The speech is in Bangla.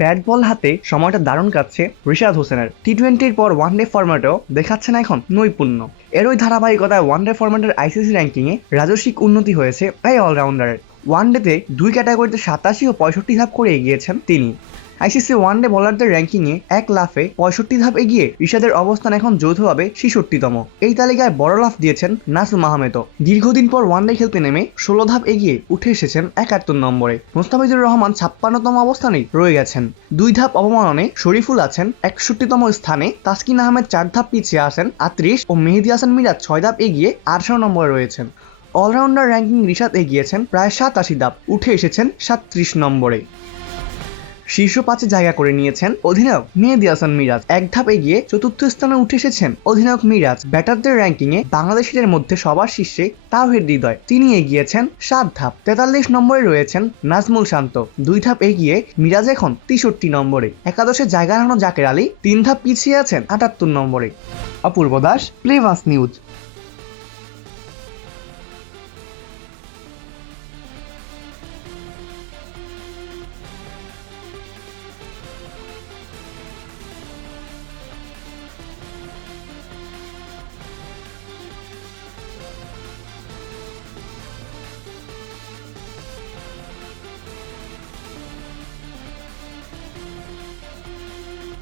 ব্যাট বল হাতে সময়টা দারুণ কাটছে রিশাদ হোসেনের। টি টোয়েন্টির পর ওয়ান ডে ফরম্যাটেও না এখন নৈপুণ্য। এরই ধারাবাহিকতায় ওয়ান ডে ফরম্যাটের আইসিসি র্যাঙ্কিংয়ে রাজস্বিক উন্নতি হয়েছে এই অলরাউন্ডারের ওয়ান ডেতে দুই ক্যাটাগরিতে সাতাশি ও পঁয়ষট্টি ধাপ করে এগিয়েছেন তিনি। আইসিসি ওয়ান ডে বোলারদের র্যাঙ্কিংয়ে এক লাফে পঁয়ষট্টি ধাপ এগিয়ে ঋষাদের অবস্থান এখন যৌথভাবে ছেষট্টিতম। এই তালিকায় বড় লাফ দিয়েছেন নাসুম আহমেদও। দীর্ঘদিন পর ওয়ানডে খেলতে নেমে ষোলো ধাপ এগিয়ে উঠে এসেছেন একাত্তর নম্বরে। মোস্তাফিজুর রহমান ছাপ্পান্নতম অবস্থানেই রয়ে গেছেন। দুই ধাপ অবমাননে শরীফুল আছেন একষট্টিতম স্থানে। তাসকিন আহমেদ চার ধাপ পিছিয়ে আছেন আত্রিশ ও মেহেদি হাসান মিরাজ ছয় ধাপ এগিয়ে আঠারো নম্বরে রয়েছেন। অলরাউন্ডার র্যাঙ্কিং রিশাদ এগিয়েছেন প্রায় সাতাশি ধাপ, উঠে এসেছেন সাতত্রিশ নম্বরে। শীর্ষ পাঁচে জায়গা করে নিয়েছেন অধিনায়ক মেহেদি হাসান মিরাজ। এক ধাপ এগিয়ে চতুর্থ স্থানে উঠে এসেছেন অধিনায়ক মিরাজ। ব্যাটারদের র্যাঙ্কিংয়ে বাংলাদেশিদের মধ্যে সবার শীর্ষে তাওহিদ হৃদয়। তিনি এগিয়েছেন সাত ধাপ। তেতাল্লিশ নম্বরে রয়েছেন নাজমুল শান্ত। দুই ধাপ এগিয়ে মিরাজ এখন তেষট্টি নম্বরে। একাদশে জায়গা হারানো জাকের আলী তিন ধাপ পিছিয়ে আছেন আটাত্তর নম্বরে। অপূর্ব দাস প্লেভাস নিউজ।